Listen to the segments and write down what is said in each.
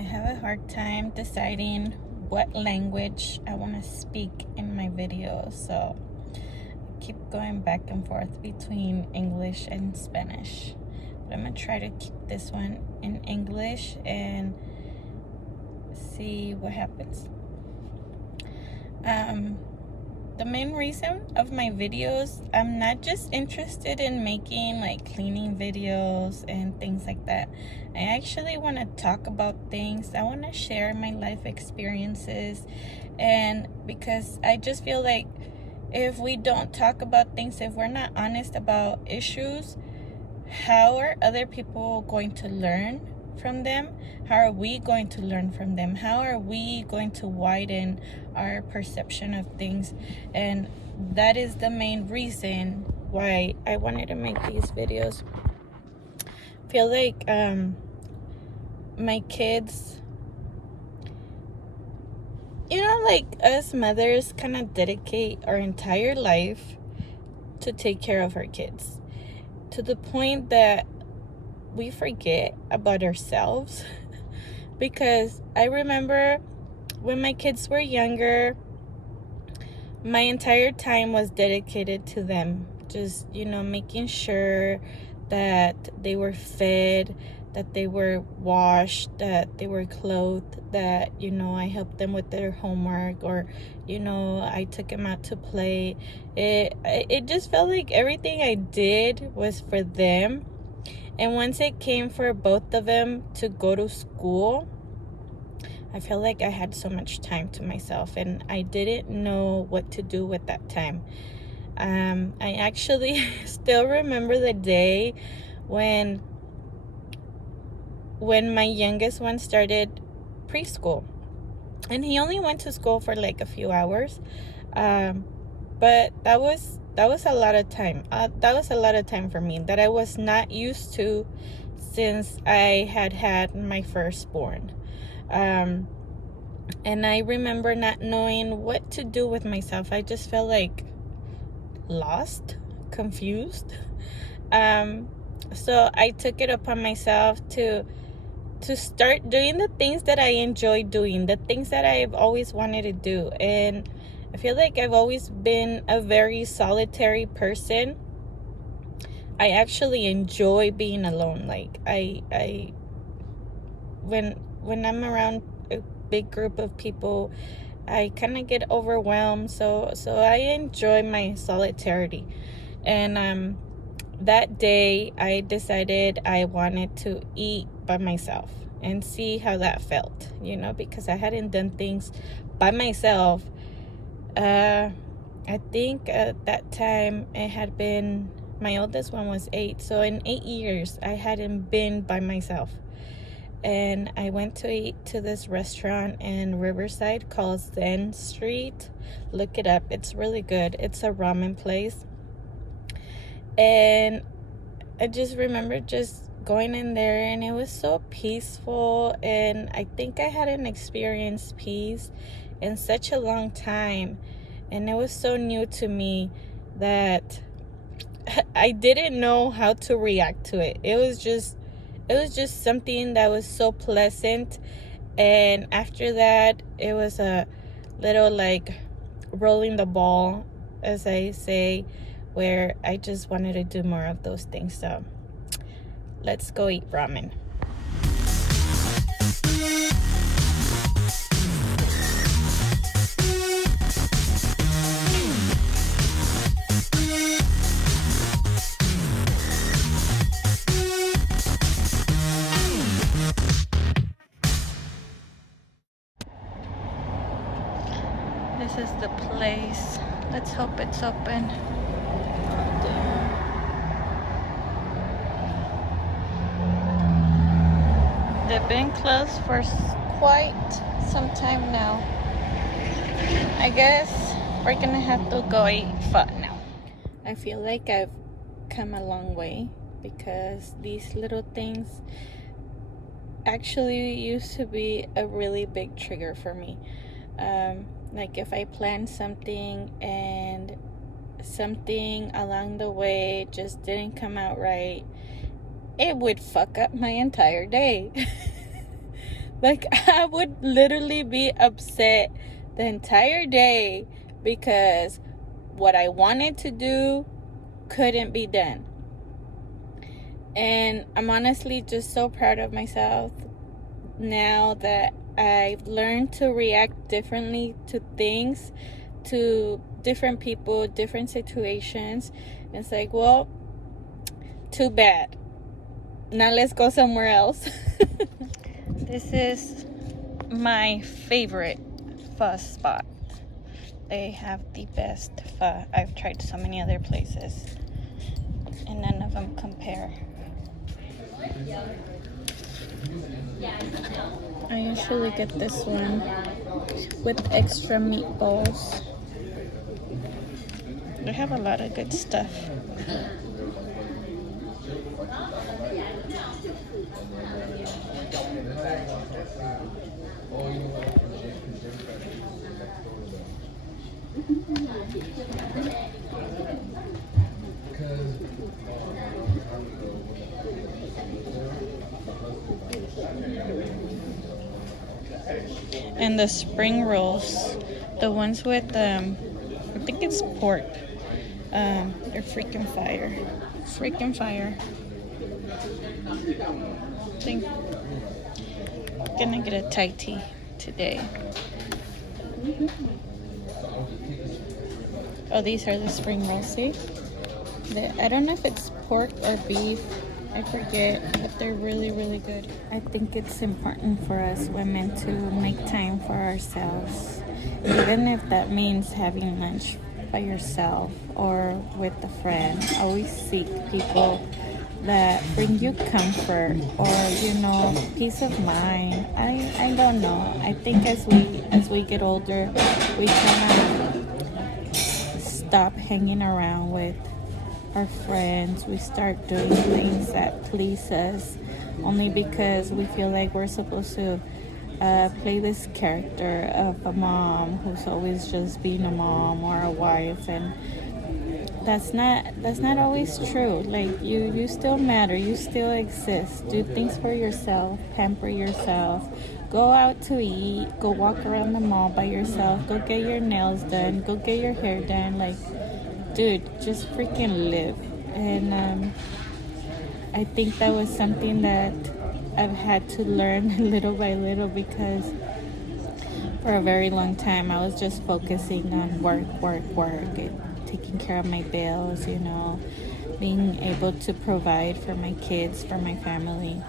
I have a hard time deciding what language I want to speak in my videos, so I keep going back and forth between English and Spanish. But I'm going to try to keep this one in English and see what happens. The main reason of my videos, I'm not just interested in making like cleaning videos and things like that. I actually want to talk about things. I want to share my life experiences, and because I just feel like if we don't talk about things, if we're not honest about issues, how are other people going to learn from them? How are we going to learn from them? How are we going to widen our perception of things? And that is the main reason why I wanted to make these videos. I feel like my kids, like us mothers kind of dedicate our entire life to take care of our kids, to the point that we forget about ourselves. Because I remember when my kids were younger, my entire time was dedicated to them. Just, making sure that they were fed, that they were washed, that they were clothed, that, I helped them with their homework, or, I took them out to play. It just felt like everything I did was for them. And once it came for both of them to go to school, I felt like I had so much time to myself, and I didn't know what to do with that time. I actually still remember the day when my youngest one started preschool. And he only went to school for like a few hours. But that was a lot of time. That was a lot of time for me that I was not used to since I had my firstborn. And I remember not knowing what to do with myself. I just felt like lost, confused. So I took it upon myself to start doing the things that I enjoy doing, the things that I've always wanted to do. And I feel like I've always been a very solitary person. I actually enjoy being alone. Like when I'm around a big group of people, I kind of get overwhelmed. So I enjoy my solidarity. And that day I decided I wanted to eat by myself and see how that felt, because I hadn't done things by myself. I think at that time it had been, my oldest one was 8. So in 8 years, I hadn't been by myself. And I went to eat to this restaurant in Riverside called Zen Street. Look it up. It's really good. It's a ramen place. And I just remember just going in there, and it was so peaceful. And I think I hadn't experienced peace in such a long time. And it was so new to me that I didn't know how to react to it. It was just something that was so pleasant. And after that, it was a little like rolling the ball, as I say, where I just wanted to do more of those things. So let's go eat ramen. This is the place. Let's hope it's open. They've been closed for quite some time now. I guess we're gonna have to go eat pho now. I feel like I've come a long way, because these little things actually used to be a really big trigger for me. Like if I planned something and something along the way just didn't come out right, it would fuck up my entire day. Like, I would literally be upset the entire day because what I wanted to do couldn't be done. And I'm honestly just so proud of myself now that I've learned to react differently to things, to different people, different situations. It's like, well, too bad. Now let's go somewhere else. This is my favorite pho spot. They have the best pho. I've tried so many other places and none of them compare. I usually get this one with extra meatballs. They have a lot of good stuff. And the spring rolls, the ones with I think it's pork. They're freaking fire. Freaking fire. I think I'm gonna get a Thai tea today. Oh, these are the spring rolls, see? I don't know if it's pork or beef. I forget, but they're really, really good. I think it's important for us women to make time for ourselves. Even if that means having lunch by yourself or with a friend. Always seek people that bring you comfort or, peace of mind. I don't know. I think as we get older, we kind of stop hanging around with our friends. We start doing things that please us only because we feel like we're supposed to play this character of a mom who's always just being a mom or a wife, and that's not always true. Like, you still matter, you still exist. Do things for yourself, pamper yourself, go out to eat, go walk around the mall by yourself, go get your nails done, go get your hair done. Like, dude, just freaking live. And I think that was something that I've had to learn little by little, because for a very long time I was just focusing on work, and taking care of my bills, being able to provide for my kids, for my family.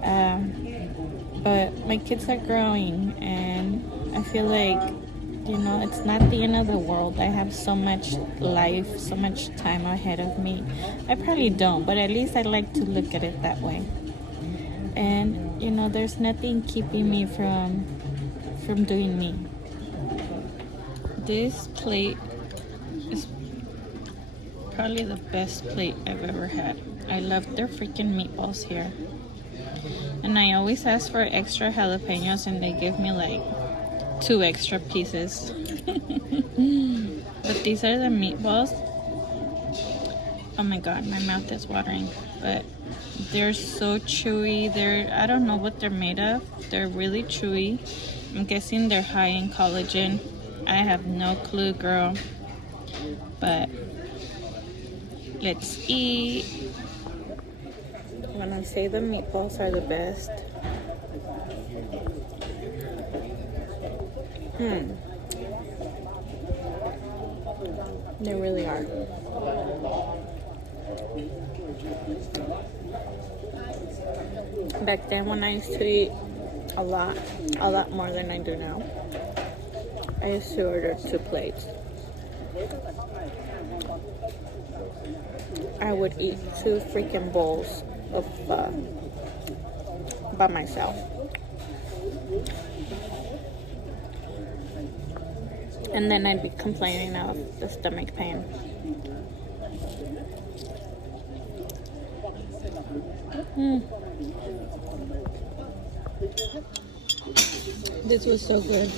But my kids are growing, and I feel like, it's not the end of the world. I have so much life, so much time ahead of me. I probably don't, but at least I like to look at it that way. And, there's nothing keeping me from doing me. This plate is probably the best plate I've ever had. I love their freaking meatballs here. And I always ask for extra jalapenos, and they give me like 2 extra pieces. But these are the meatballs. Oh my god, my mouth is watering. But they're so chewy. I don't know what they're made of. They're really chewy. I'm guessing they're high in collagen. I have no clue, girl. But let's eat. When I say the meatballs are the best, they really are. Back then, when I used to eat a lot more than I do now, I used to order 2 plates. I would eat 2 freaking bowls of by myself. And then I'd be complaining of the stomach pain. This was so good.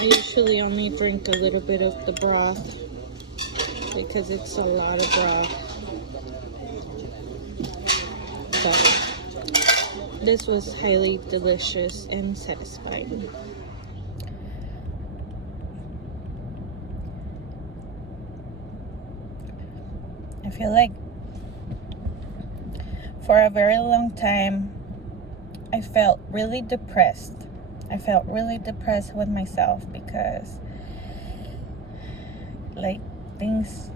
I usually only drink a little bit of the broth because it's a lot of broth. But This was highly delicious and satisfying. I feel like for a very long time, I felt really depressed. I felt really depressed with myself because, like, things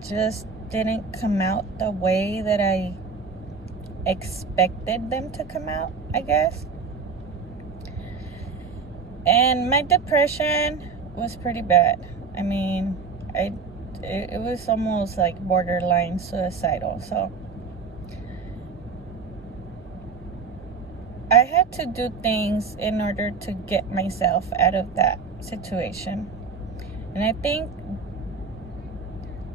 just didn't come out the way that I expected them to come out, I guess. And my depression was pretty bad. I mean, it was almost like borderline suicidal. So I had to do things in order to get myself out of that situation. And I think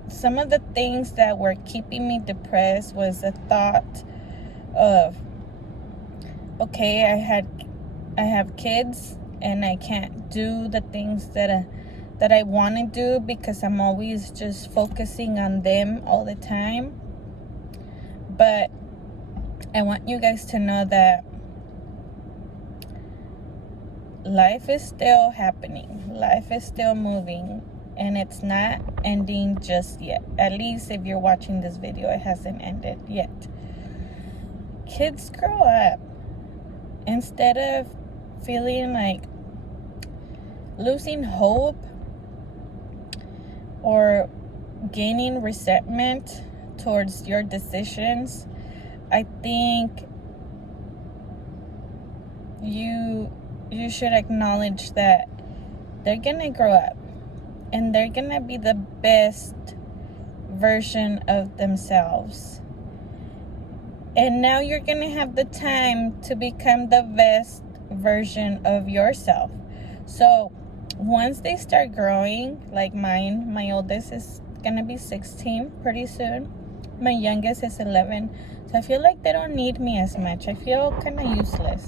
some of the things that were keeping me depressed was the thought of, okay, I have kids and I can't do the things that I want to do because I'm always just focusing on them all the time. But I want you guys to know that life is still happening. Life is still moving. And it's not ending just yet. At least if you're watching this video, it hasn't ended yet. Kids grow up. Instead of feeling like losing hope or gaining resentment towards your decisions, I think you should acknowledge that they're gonna grow up and they're gonna be the best version of themselves. And now you're gonna have the time to become the best version of yourself. So once they start growing, like mine, my oldest is gonna be 16 pretty soon. My youngest is 11. So I feel like they don't need me as much. I feel kind of useless.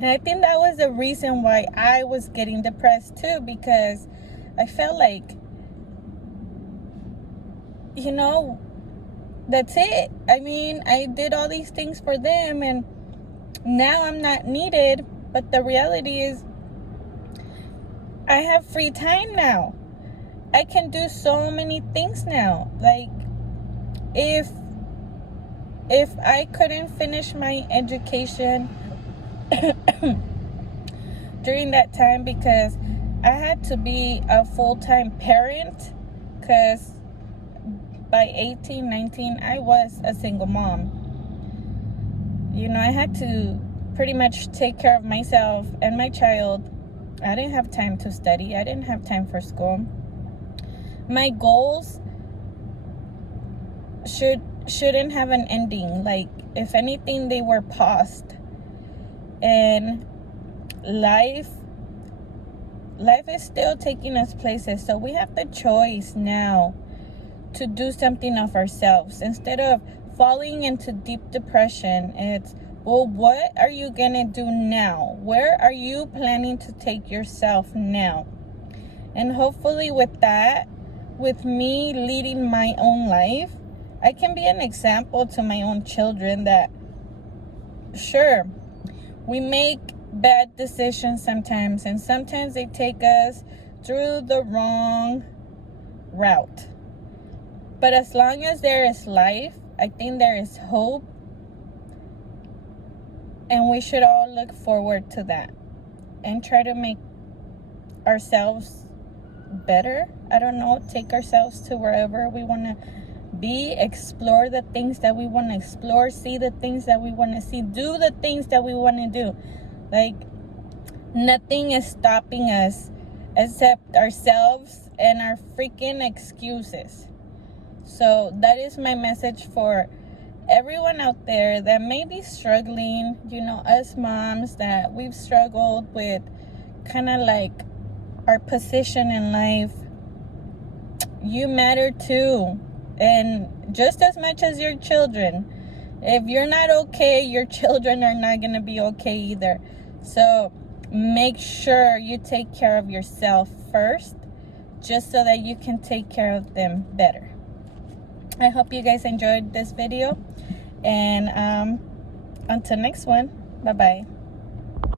And I think that was the reason why I was getting depressed too, because I felt like, you know, that's it. I mean, I did all these things for them and now I'm not needed. But the reality is I have free time now. I can do so many things now. Like, if I couldn't finish my education during that time because I had to be a full-time parent, because by 18, 19, I was a single mom. You know, I had to pretty much take care of myself and my child. I didn't have time to study. I didn't have time for school. My goals shouldn't have an ending. Like, if anything, they were paused. And life is still taking us places. So we have the choice now to do something of ourselves. Instead of falling into deep depression, it's, well, what are you gonna do now? Where are you planning to take yourself now? And hopefully with that, with me leading my own life, I can be an example to my own children that, sure, we make bad decisions sometimes, and sometimes they take us through the wrong route. But as long as there is life, I think there is hope, and we should all look forward to that and try to make ourselves better. I don't know, take ourselves to wherever we want to be, explore the things that we want to explore, see the things that we want to see, do the things that we want to do. Like, nothing is stopping us except ourselves and our freaking excuses. So that is my message for everyone out there that may be struggling. You know, us moms that we've struggled with kind of like our position in life. You matter too. And just as much as your children. If you're not okay, your children are not going to be okay either. So make sure you take care of yourself first, just so that you can take care of them better. I hope you guys enjoyed this video. And Until next one. Bye-bye.